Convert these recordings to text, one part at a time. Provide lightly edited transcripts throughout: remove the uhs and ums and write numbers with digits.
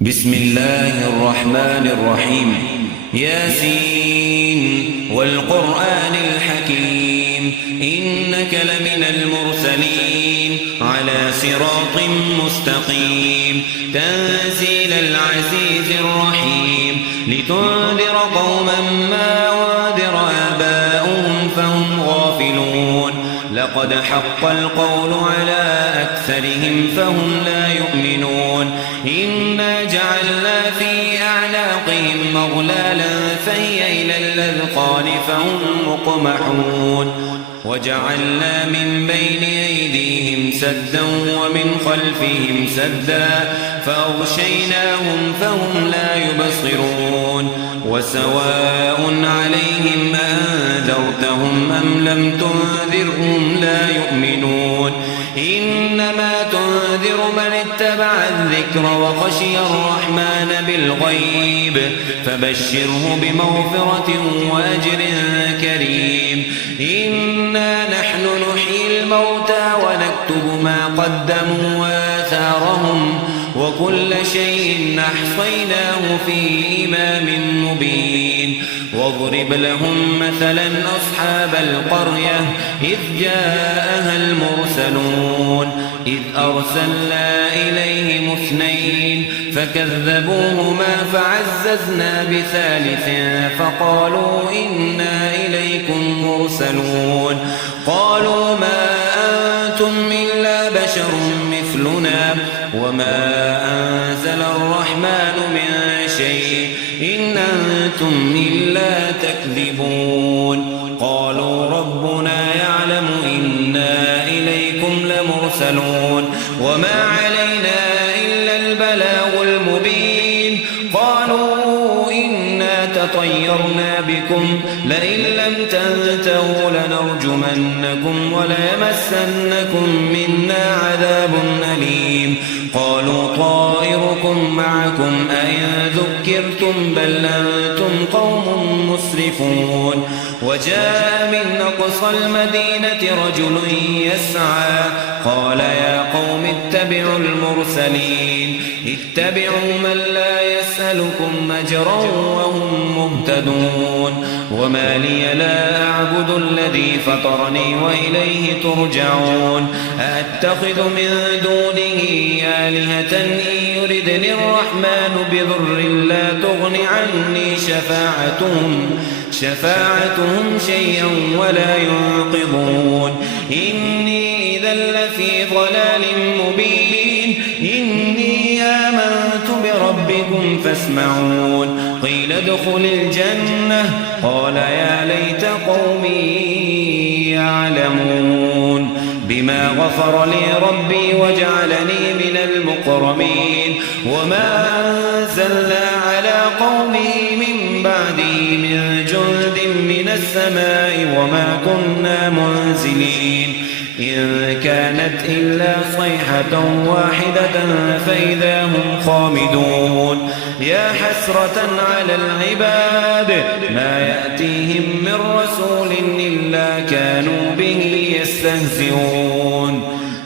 بسم الله الرحمن الرحيم. ياسين والقرآن الحكيم إنك لمن المرسلين على صراط مستقيم تنزيل العزيز الرحيم لتنذر قوما ما أنذر آباؤهم فهم غافلون لقد حق القول على أكثرهم فهم لا يؤمنون إنا جعلنا في أعناقهم مغلالا فهي إلى الأذقان فهم مقمحون وجعلنا من بين أيديهم سدا ومن خلفهم سدا فأغشيناهم فهم لا يبصرون وسواء عليهم أنذرتهم أم لم تنذرهم لا يؤمنون إنما تنذر من اتبع الذكر وخشي الرحمن بالغيب فبشره بمغفرة وأجر كريم إنا نحن نحيي الموتى ونكتب ما قدموا وآثارهم وكل شيء أحصيناه في إمام مبين واضرب لهم مثلا أصحاب القرية إذ جاءها المرسلون إذ أرسلنا إليهم اثنين فكذبوهما فعززنا بثالث فقالوا إنا إليكم مرسلون قالوا ما أنتم إلا بشر مثلنا وما أنزل الرحمن من شيء إن أنتم إلا تكذبون قالوا ربنا يعلم إنا إليكم لمرسلون وما علينا إلا البلاغ المبين قالوا إنا تطيرنا بكم لئن لم تنتهوا لنرجمنكم وليمسنكم منا عذاب أليم قالوا طائركم معكم أئن ذكرتم بل أنتم قوم مسرفون وجاء من أقصى المدينة رجل يسعى قال يا قوم اتبعوا المرسلين اتبعوا من لا يسألكم أجرا وهم مهتدون وما لي لا أعبد الذي فطرني وإليه ترجعون أأتخذ من دونه آلهة إن يردني الرحمن بضر لا تغن عني شفاعتهم شيئا ولا ينقذون إني إذا لفي ضلال مبين إني آمنت بربكم فاسمعون قيل ادخل الجنة قال يا ليت قومي يعلمون بما غفر لي ربي وجعلني من المكرمين وما أنزلنا على قومه من بعده من جند من السماء وما كنا منزلين إن كانت إلا صيحة واحدة فإذا هم خامدون يا حسرة على العباد ما يأتيهم من رسول إلا كانوا به يستهزئون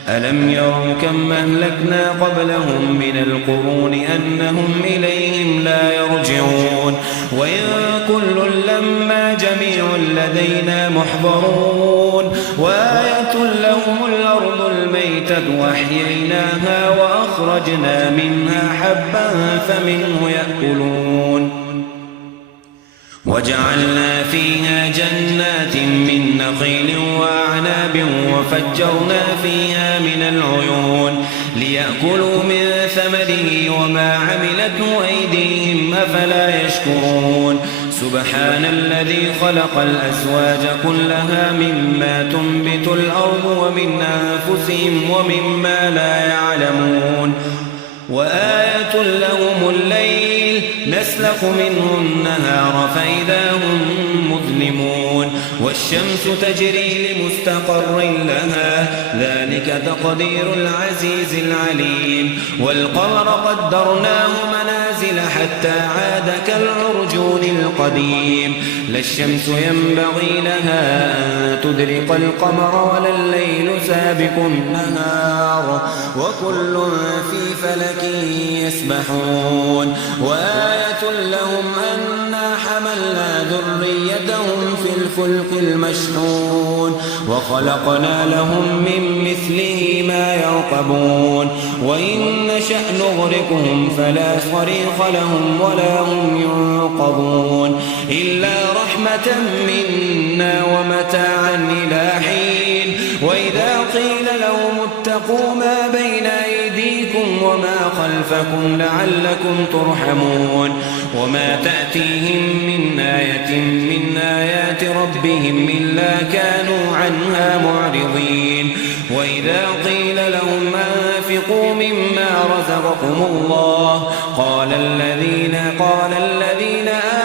ألم يروا كم أهلكنا قبلهم من القرون أنهم إليهم لا يرجعون وإن كل لما جميع لدينا محضرون وآية لهم الأرض الميتة وأحييناها وأخرجنا منها حبا فمنه يأكلون وجعلنا فيها جنات من نخيل وأعناب وفجرنا فيها من العيون ليأكلوا من ثمره وما عملته أيديهم أفلا يشكرون سبحان الذي خلق الأزواج كلها مما تنبت الأرض ومن أنفسهم ومما لا يعلمون وآية لهم الليل نسلخ منه النهار فإذا هم مظلمون والشمس تجري لمستقر لها ذلك تقدير العزيز العليم والقمر قدرناه منازل حتى عاد كالعرجون القديم لا الشمس ينبغي لها أن تدرك القمر ولا الليل سابق النهار وكل في فلك يسبحون وآية لهم أنا حملنا ذريتهم في الفلك المشحون وخلقنا لهم من مثله ما يركبون وإن نشأ نغرقهم فلا صريخ لهم ولا هم ينقذون إلا رحمة منا ومتاعا إلى حين وإذا قيل لهم اتقوا ما بين أيديكم وما خلفكم لعلكم ترحمون وما تأتيهم من آية من آيات ربهم إلا كانوا عنها معرضين وإذا قيل لهم أنفقوا مما رزقكم الله قال الذين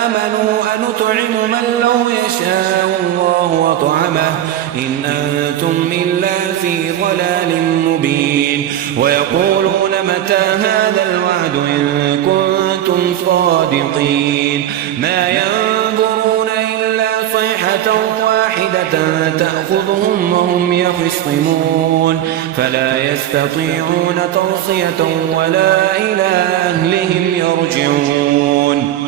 آمنوا أنطعم من لو يشاء الله وطعمه إن أنتم إلا في ضلال مبين ويقولون متى هذا الوعد إن كنتم صادقين ما ينظرون إلا صيحة واحدة تأخذهم وهم يخصمون فلا يستطيعون توصية ولا إلى أهلهم يرجعون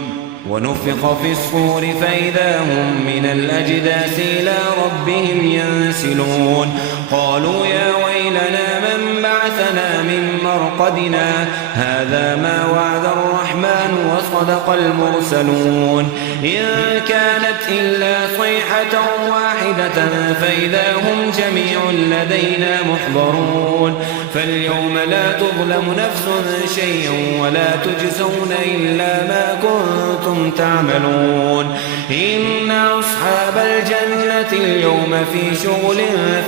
ونفخ في الصور فإذا هم من الأجداث إلى ربهم ينسلون قالوا يا ويلنا من بعثنا من مرقدنا هذا ما وعد الرحمن وصدق المرسلون إن كانت إلا صيحة واحدة فإذا هم جميع لدينا محضرون فاليوم لا تظلم نفس شيئا ولا تجزون إلا ما كنتم تعملون إن أصحاب الجنة اليوم في شغل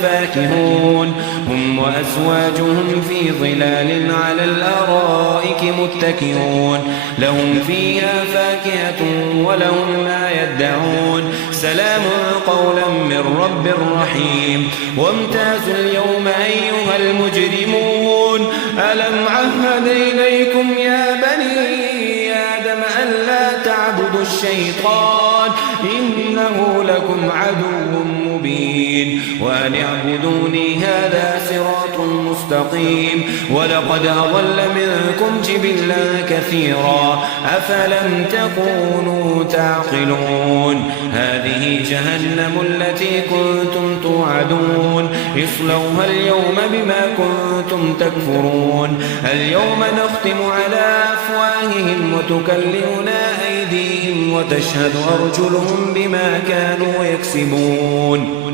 فاكهون هم وأزواجهم في ظلال على الأرائك متكئون لهم فيها فاكهة ولهم ما يدعون سلام قولا من رب رحيم وامتازوا اليوم أيها المجرمون ألم عهد إليكم يا بني آدم ألا تعبدوا الشيطان إنه لكم عدو مبين وأن اعبدوني هذا صراط مستقيم ولقد أضل منكم جبلا كثيرا أفلم تكونوا تعقلون هذه جهنم التي كنتم توعدون اصلوها اليوم بما كنتم تكفرون اليوم نختم على أفواههم وتكلمنا أيديهم وتشهد أرجلهم بما كانوا يكسبون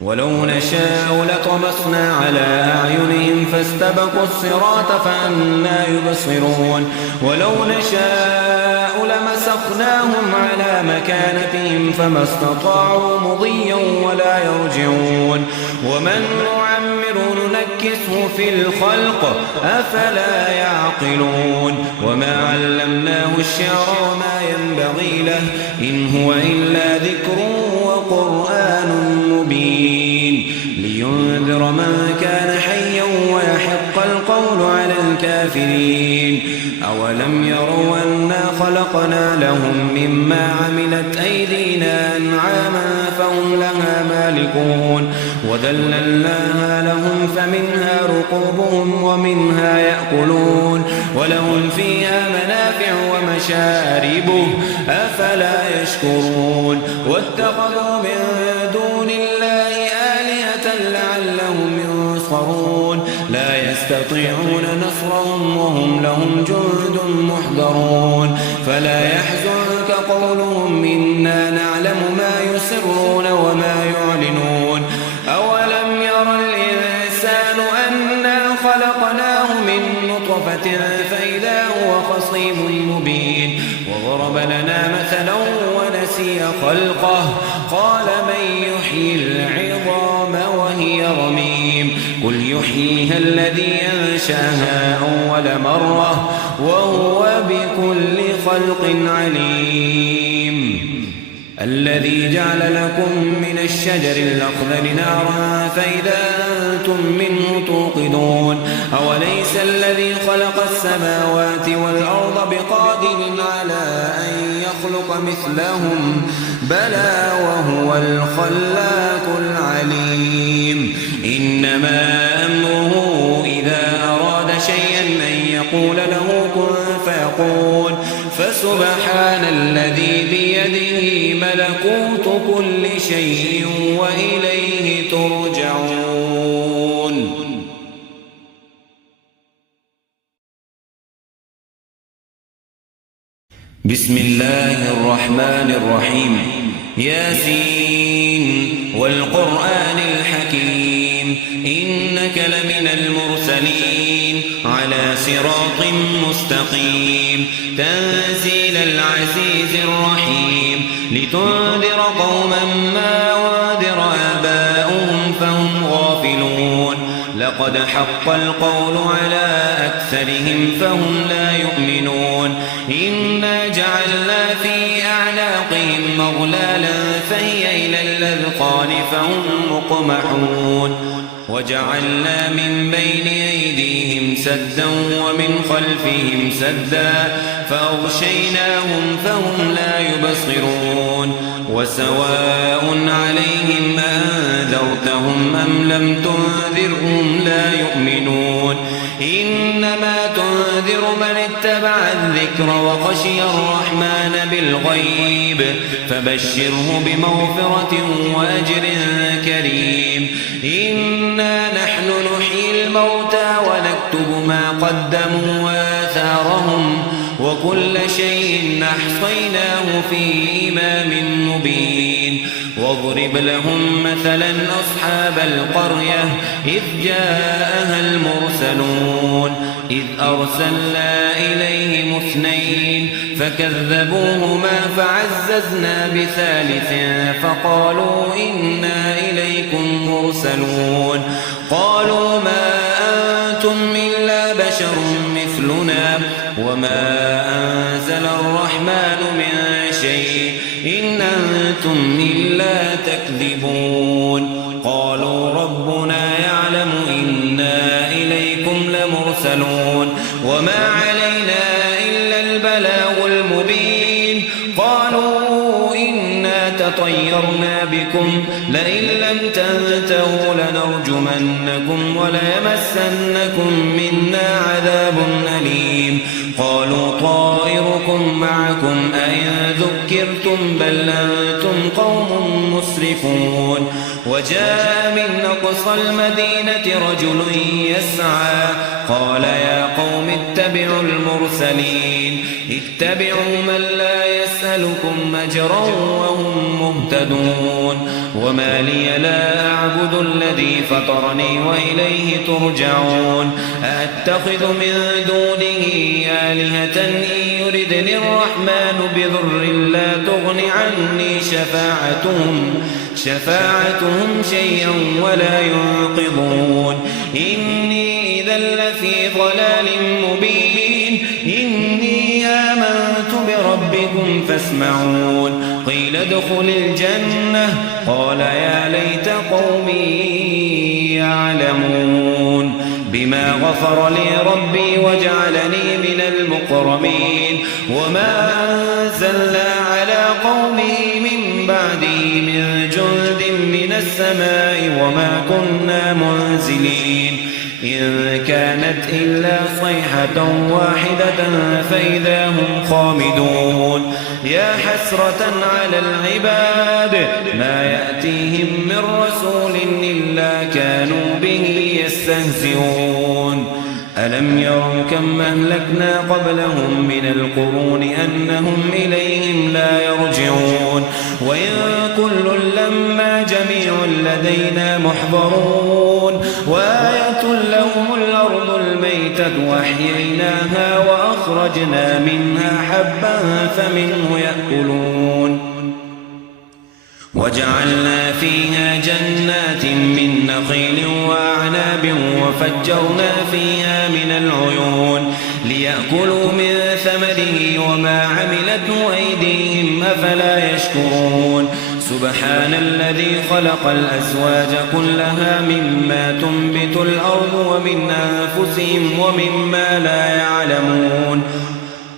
ولو نشاء لطمسنا على أعينهم فاستبقوا الصراط فأنى يبصرون ولو نشاء لمسخناهم على مكانتهم فما استطاعوا مضيا ولا يرجعون ومن نعمر ننكسه في الخلق أفلا يعقلون وما علمناه الشعر وما ينبغي له إن هو إلا ذكر وقرآن مبين لينذر من كان حيا ويحق القول على الكافرين أولم يروا أنا خلقنا لهم مما عملت أيدينا أنعاما فهم لها مالكون وذللناها لهم فمنها ركوبهم ومنها يأكلون ولهم فيها منافع ومشارب أفلا يشكرون واتخذوا من دون الله آلهة لعلهم ينصرون لا يستطيعون نصرهم وهم لهم جند محضرون فلا يحزنك قولهم إنا نعلم ما يسرون وما يعلنون أولم ير الإنسان أنا خلقناه من نطفة فإذا هو خصيم مبين وضرب لنا مثلا ونسي خلقه قال من يحيي العظام وهي رميم قل يحييها الذي أنشأها أول مرة وهو بكل خلق عليم الذي جعل لكم من الشجر الأخضر نارا فإذا أنتم منه توقدون أوليس الذي خلق السماوات والأرض بقادر على أن يخلق مثلهم بلى وهو الخلاق العليم إنما أمره إذا أراد شيئا أن يقول له كن فيكون فسبحان الذي بيده ملكوت كل شيء وإليه ترجعون. بسم الله الرحمن الرحيم ياسين والقرآن الحكيم إنك لمن المرسلين على صراط مستقيم تنزيل العزيز الرحيم لتنذر قوما ما أنذر آباؤهم فهم غافلون لقد حق القول على أكثرهم فهم لا يؤمنون إنا جعلنا في أعناقهم مغلالا فهي إلى الأذقان فهم مقمحون وجعلنا من بين أيديهم سدا ومن خلفهم سدا فأغشيناهم فهم لا يبصرون وسواء عليهم أنذرتهم أم لم تنذرهم لا يؤمنون إنما تنذر من اتبع الذكر وخشي الرحمن بالغيب فبشره بمغفرة وأجر كريم إنا نحن نحيي الموتى ونكتب ما قدموا وآثارهم وكل شيء أحصيناه في إمام مبين واضرب لهم مثلا أصحاب القرية إذ جاءها المرسلون إذ أرسلنا إليهم اثنين فكذبوهما فعززنا بثالث فقالوا إنا إليكم مرسلون قالوا ما أنتم إلا بشر مثلنا وما أنزل الرحمن من شيء إن أنتم إلا تكذبون قالوا ربنا يعلم إنا إليكم لمرسلون وما علينا إلا البلاغ المبين قالوا إنا تطيرنا بكم لئن لم تنتهوا لنرجمنكم وليمسنكم منا عذاب أليم قالوا طائركم معكم أئن ذكرتم بل أنتم قوم مسرفون وجاء من أقصى المدينة رجل يسعى قال يا قوم اتبعوا المرسلين اتبعوا من لا يسألكم أجرا وهم مهتدون وما لي لا أعبد الذي فطرني وإليه ترجعون أتخذ من دونه آلهة إن يردني الرحمن بضر لا تغن عني شفاعتهم شيئا ولا ينقذون إني إذا لفي ضلال مبين إني آمنت بربكم فاسمعون قيل ادخل الجنة قال يا ليت قومي يعلمون بما غفر لي ربي وجعلني من المكرمين وما أنزلنا على قومه من بعده من جند من السماء وما كنا منزلين إن كانت إلا صيحة واحدة فإذا هم خامدون يا حسرة على العباد ما يأتيهم من رسول إلا كانوا به يستهزئون ألم يروا كم أهلكنا قبلهم من القرون أنهم إليهم لا يرجعون وإن كل لما جميع لدينا محضرون وآية لهم الأرض الميتة وأحييناها وأخرجنا منها حبا فمنه يأكلون وجعلنا فيها جنات من نخيل وأعناب وفجرنا فيها من العيون ليأكلوا من ثمره وما عملته أيديهم أفلا يشكرون سبحان الذي خلق الأزواج كلها مما تنبت الأرض ومن أنفسهم ومما لا يعلمون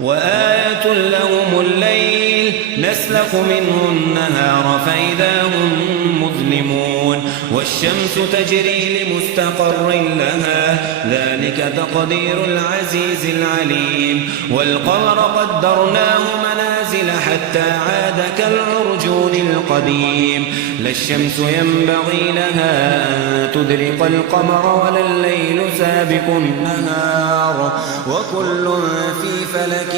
وآية لهم الليل نسلخ منه النهار فإذا هم مظلمون والشمس تجري لمستقر لها ذلك تقدير العزيز العليم والقمر قدرناه منازل حتى عاد كالعرجون القديم لا الشمس ينبغي لها أن تدرك القمر ولا الليل سابق النهار وكل في فلك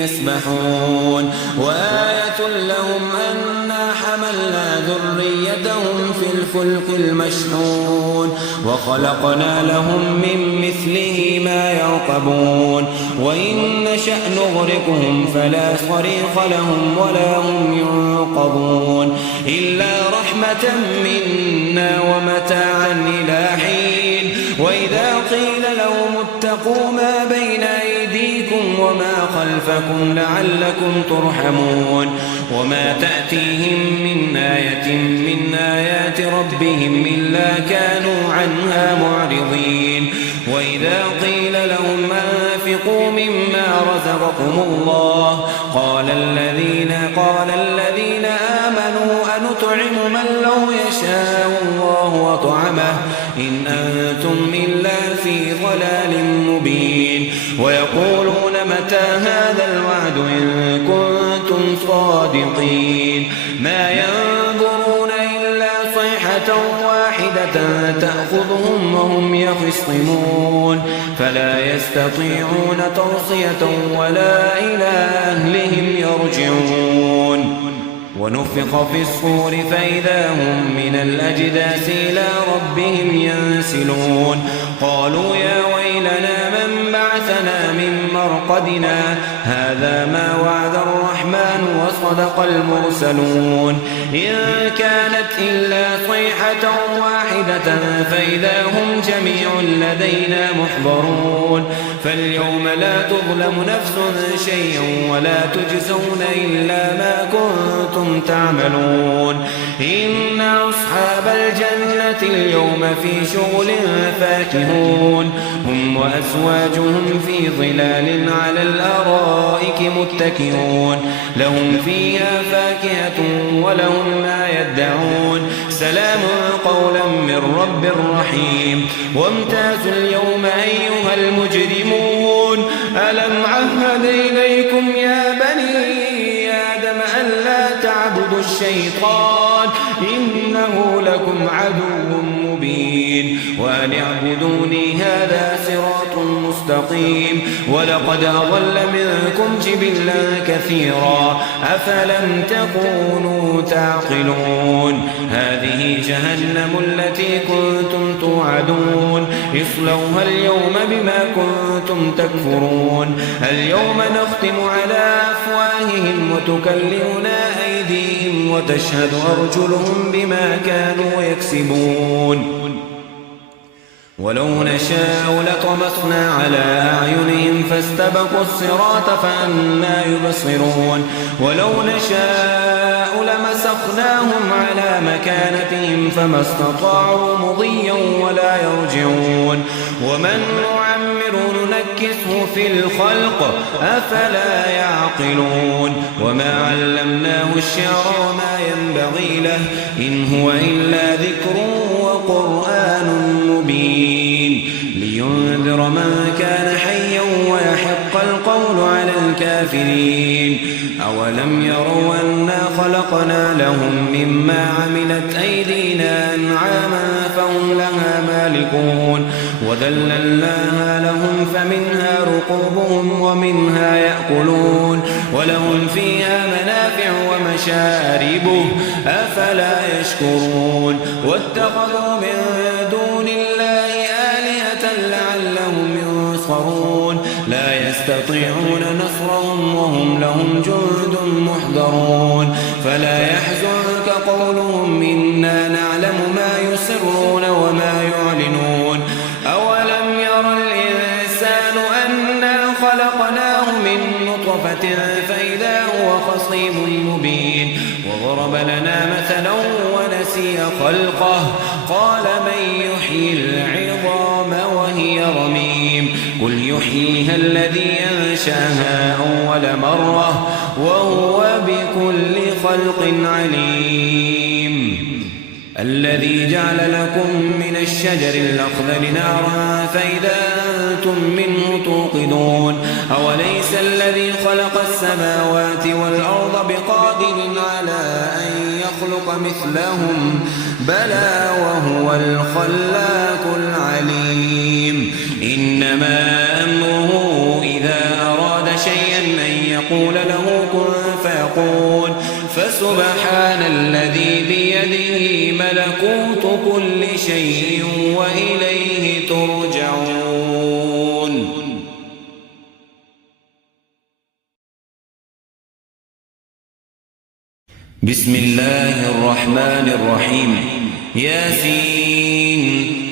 يسبحون وآية لهم أنا حملنا ذريتهم في الفلك المشحون وخلقنا لهم من مثله ما يركبون وإن نشأ نغرقهم فلا صريخ لهم ولا هم ينقذون إلا رحمة منا ومتاعا إلى حين وإذا قيل لهم اتقوا ما بين أيديكم وما خلفكم لعلكم ترحمون وما تأتيهم من آية من آيات ربهم إلا كانوا عنها معرضين وإذا قيل لهم أنفقوا مما رزقكم الله قال الذين آمنوا أنطعم من لو يشاء الله وطعمه إن أنتم إلا في ضلال مبين ويقولون متى هذا الوعد إن كنتم صادقين ما ينظرون إلا صيحة واحدة تأخذهم وهم يخصمون فلا يستطيعون توصية ولا إلى أهلهم يرجعون ونفخ في الصور فإذا هم من الأجداث إلى ربهم ينسلون قالوا يا ويلنا من بعثنا من مرقدنا هذا ما وعد الرحمن وصدق المرسلون إن كانت إلا صيحة واحدة فإذا هم جميع لدينا محضرون فاليوم لا تظلم نفس شيئا ولا تجزون إلا ما كنتم تعملون إن أصحاب الجنة اليوم في شغل فاكهون هم وأزواجهم في ظلال على الأرائك متكئون لهم فيها فاكهة ولهم ما يدعون سلام قولا من رب رحيم وامتازوا اليوم أيها المجرمون ألم عهد إليكم يا بني آدم ألا تعبدوا الشيطان إنه لكم عدو مبين وأن اعبدوني هذا صراط مستقيم ولقد أضل منكم جبلا كثيرا أفلم تكونوا تعقلون هذه جهنم التي كنتم توعدون اصلوها اليوم بما كنتم تكفرون اليوم نختم على أفواههم وتكلمنا أيديهم وتشهد أرجلهم بما كانوا يكسبون ولو نشاء لطمسنا على أعينهم فاستبقوا الصراط فأنى يبصرون ولو نشاء لمسخناهم على مكانتهم فما استطاعوا مضيا ولا يرجعون ومن نعمر ننكسه في الخلق أفلا يعقلون وما علمناه الشعر وما ينبغي له إن هو إلا ذكر وقرآن مبين لينذر من كان حيا ويحق القول على الكافرين أولم يروا أنا خلقنا لهم مما عملت أيدينا أنعاما فهم لها مالكون وذللناها لهم فمنها ركوبهم ومنها يأكلون ولهم فيها منافع ومشارب أفلا يشكرون واتخذوا من دون الله آلهة لعلهم ينصرون لا يستطيعون نصرهم وهم لهم جند محضرون فلا يحزنك قولهم إنا نعلم ما يسرون وما يعلنون أولم ير الإنسان أنا خلقناه من نطفة نطفة فإذا هو خصيم مبين وضرب لنا مثلا ونسي خلقه قال من يحيي العظام وهي رميم قل يحييها الذي أنشأها أول مرة وهو بكل خلق عليم الذي جعل لكم من الشجر الأخضر نارا فإذا أنتم منه توقدون أوليس الذي خلق السماوات والأرض بقادر على أن يخلق مثلهم بلى وهو الخلاق العليم إنما أمره إذا أراد شيئا أن يقول له كن فيكون فسبحان الذي بيده ملكوت كل شيء وإليه ترجعون بسم الله الرحمن الرحيم ياسين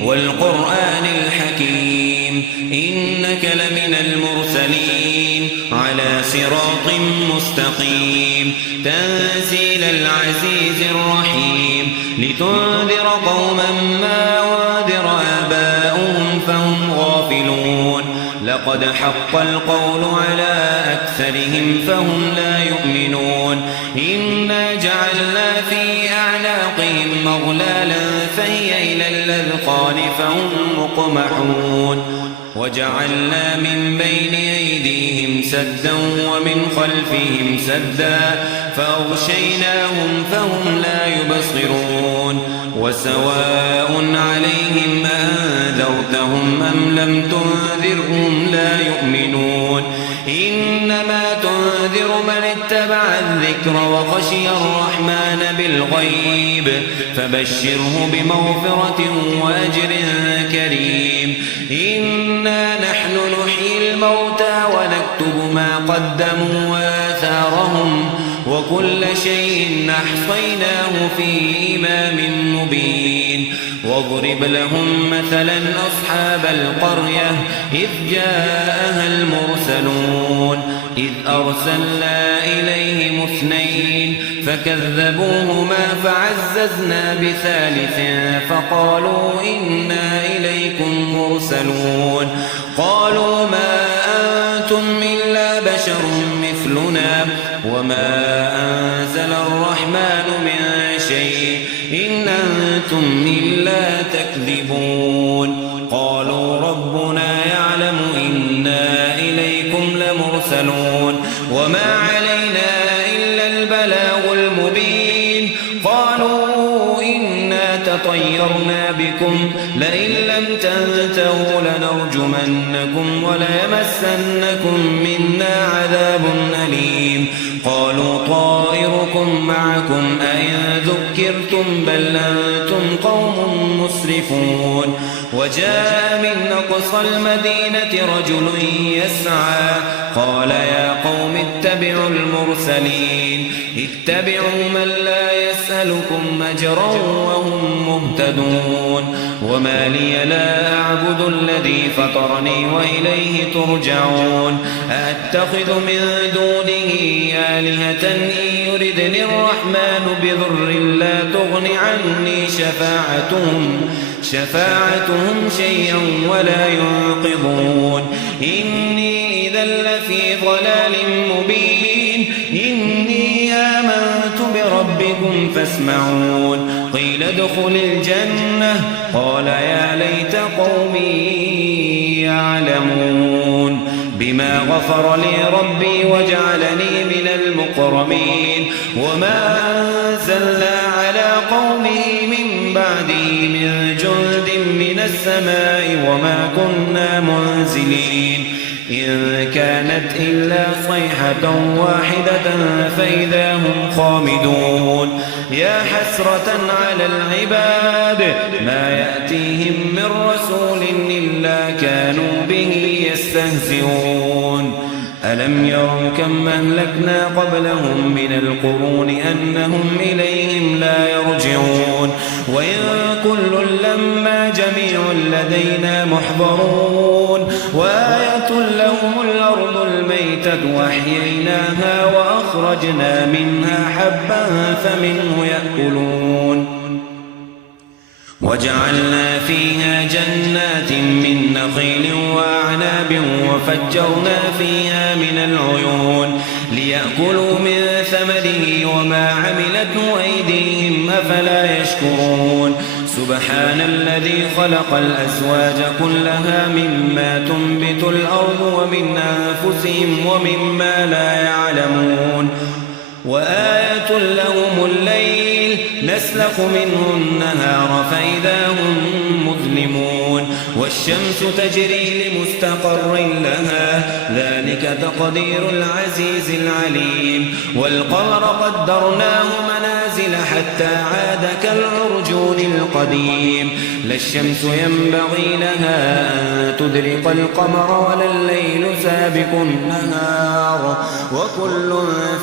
والقرآن الحكيم إنك لمن المرسلين على صراط مستقيم تنزيل العزيز الرحيم لتنذر قوما ما وانذر آباؤهم فهم غافلون لقد حق القول على أكثرهم فهم لا يؤمنون إنا جعلنا في أعناقهم مغلالا فهي إلى الأذقان فهم مقمحون وجعلنا من بين أيديهم سدا ومن خلفهم سدا فأغشيناهم فهم لا يبصرون وسواء عليهم أنذرتهم أم لم تنذرهم لا يؤمنون إنما تنذر من اتبع الذكر وخشي الرحمن بالغيب فبشره بمغفرة وأجر كريم إنا نحن نحيي الموتى ونكتب ما قدموا وآثارهم وكل شيء أحصيناه في إمام مبين واضرب لهم مثلا أصحاب القرية إذ جاءها المرسلون إذ أرسلنا إليهم اثنين فكذبوهما فعززنا بثالث فقالوا إنا إليكم مرسلون قالوا ما أنتم إلا بشر مثلنا وما أنزل الرحمن من شيء إن أنتم إلا تكذبون قالوا ربنا يعلم إنا إليكم لمرسلون وما علينا إلا البلاغ المبين قالوا إنا تطيرنا بكم لئن لم تنتهوا لنرجمنكم وليمسنكم منا عذاب أليم قالوا طائركم معكم أئن ذكرتم بل أنتم قوم مسرفون وجاء من أقصى المدينة رجل يسعى قال يا قوم اتبعوا المرسلين اتبعوا من لا يسألكم أجرا وهم مهتدون وما لي لا أعبد الذي فطرني وإليه ترجعون أتخذ من دونه آلهة إن يردني الرحمن بضر لا تغن عني شفاعتهم شيئا ولا ينقذون إني إذا لفي ضلال مبين إني آمنت بربكم فاسمعون قيل ادخل الجنة قال يا ليت قومي يعلمون بما غفر لي ربي وجعلني من المكرمين وما أنزلنا على قومه من بعده من جند من السماء وما كنا منزلين إن كانت إلا صيحة واحدة فإذا هم خامدون يا حسرة على العباد ما يأتيهم من رسول إلا كانوا به يستهزئون ألم يروا كم أهلكنا قبلهم من القرون أنهم إليهم لا يرجعون وإن كل لما جميع لدينا محضرون وآية لهم الأرض الميتة الميتة وأحييناها وأخرجنا منها حبا فمنه يأكلون وجعلنا فيها جنات من نخيل وأعناب وفجرنا فيها من العيون ليأكلوا من ثمره وما عملته أيديهم أفلا يشكرون سبحان الذي خلق الأزواج كلها مما تنبت الأرض ومن أنفسهم ومما لا يعلمون وآية لهم الليل نسلخ منه النهار فإذا هم مظلمون والشمس تجري لمستقر لها ذلك تقدير العزيز العليم والقمر قدرناه منازل حتى عاد كالعرجون القديم لا الشمس ينبغي لها أن تدرك القمر ولا الليل سابق النهار وكل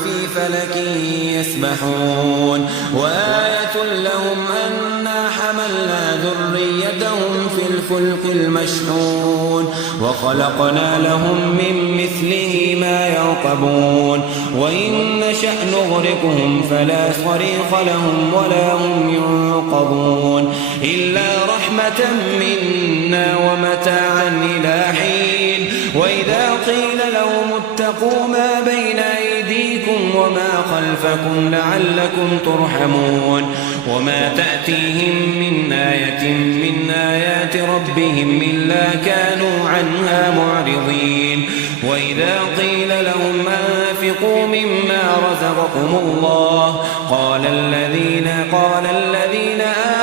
في فلك يسبحون وآية لهم أنا حملنا ذريتهم في الفلك المشحون وخلقنا لهم من مثله ما يركبون وإن نشأ نغرقهم فلا صريخ لهم ولا هم ينقذون إلا رحمة منا ومتاعا إلى حين وإذا قيل لهم اتقوا ما بين أيديكم وما خلفكم لعلكم ترحمون وما تأتيهم من آية من آيات ربهم إلا كانوا عنها معرضين وإذا قيل لهم أنفقوا مما رزقكم الله قال الذين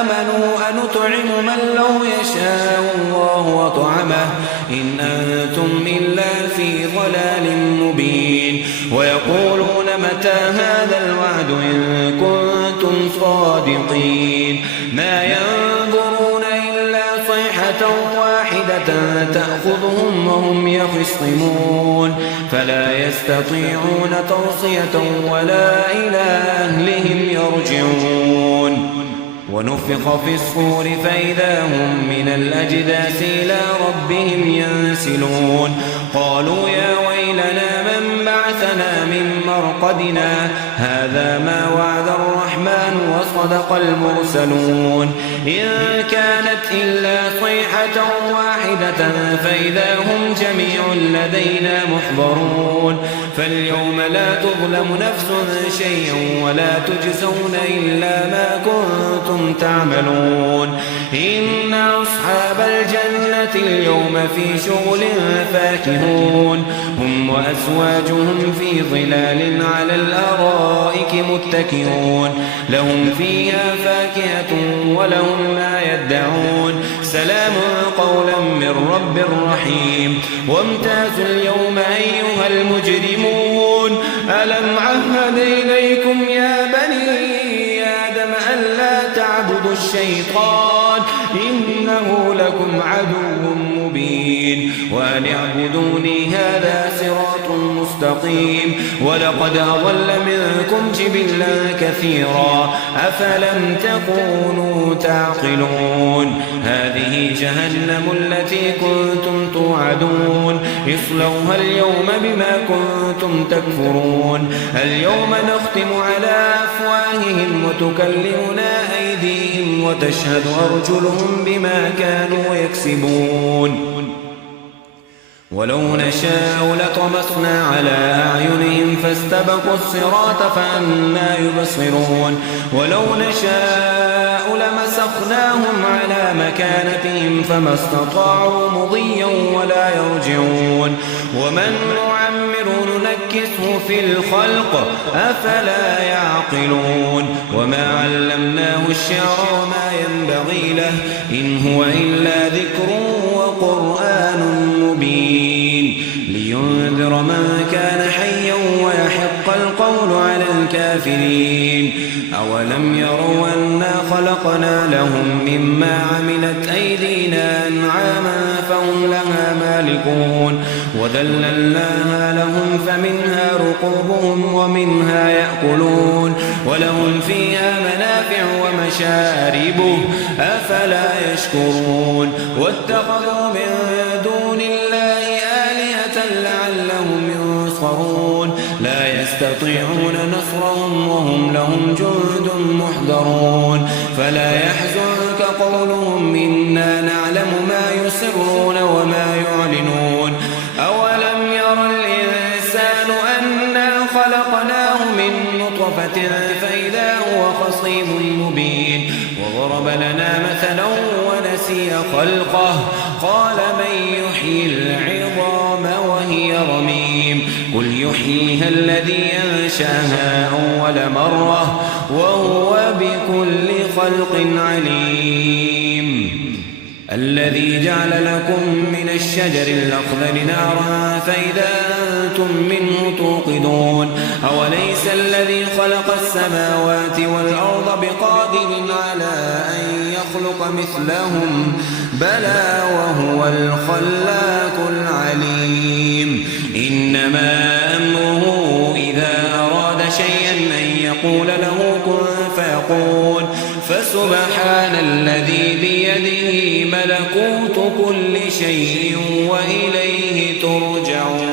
آمنوا أنطعم من لو يشاء الله وطعمه إن أنتم إلا في ضلال مبين ويقولون متى هذا الوعد إن كنتم صادقين ما ينظرون إلا صيحة واحدة تأخذهم وهم يخصمون فلا يستطيعون توصية ولا إلى أهلهم يرجعون ونفخ في الصور فإذا هم من الأجداث إلى ربهم ينسلون قالوا يا ويلنا من بعثنا من مرقدنا هذا ما وعد الرحمن وصدق المرسلون إن كانت إلا صيحة واحدة فإذا هم جميع لدينا محضرون فاليوم لا تظلم نفس شيئا ولا تجزون إلا ما كنتم تعملون إن أصحاب الجنة اليوم في شغل فاكهون هم وأزواجهم في ظلال على الأرائك متكئون لهم فيها فاكهة ولهم ما يدعون سلام قولا من رب رحيم وامتازوا اليوم أيها المجرمون ألم عهد إليكم يا بني آدم ألا تعبدوا الشيطان إنه لكم عدو مبين وأن اعبدوني هذا صراط مستقيم ولقد أضل منكم جبلا كثيرا أفلم تكونوا تعقلون هذه جهنم التي كنتم توعدون اصلوها اليوم بما كنتم تكفرون اليوم نختم على أفواههم وتكلمنا أيديهم وتشهد أرجلهم بما كانوا يكسبون ولو نشاء لطمسنا على أعينهم فاستبقوا الصراط فأنى يبصرون ولو نشاء لمسخناهم على مكانتهم فما استطاعوا مضيا ولا يرجعون ومن نعمر ننكسه في الخلق أفلا يعقلون وما علمناه الشعر وما ينبغي له إن هو إلا ذكر وقرآن مبين لينذر من كان حيا ويحق القول على الكافرين أولم يروا أنا خلقنا لهم مما عملت أيدينا أنعاما فهم لها مالكون وذللناها لهم فمنها ركوبهم ومنها يأكلون ولهم فيها منافع ومشارب أفلا يشكرون واتخذوا من دون الله آلهة لعلهم ينصرون ينصرون لا يستطيعون نصرهم وهم لهم جند محضرون فلا يحزنك قولهم إنا نعلم ما يسرون وما يعلنون أولم ير الإنسان أنا خلقناه من نطفة فإذا هو خصيم مبين وضرب لنا مثلا ونسي خلقه قال من يحيي العظام وهي رميم قل يحييها الذي أنشأها أول مرة وهو بكل خلق عليم الذي جعل لكم من الشجر الأخضر نارا فإذا أنتم منه توقدون أوليس الذي خلق السماوات والأرض بقادر على أن يخلق مثلهم بلى وهو الخلاق العليم إنما أمره إذا أراد شيئا أن يقول له كن فيكون فسبحان الذي بيده ملكوت كل شيء وإليه ترجعون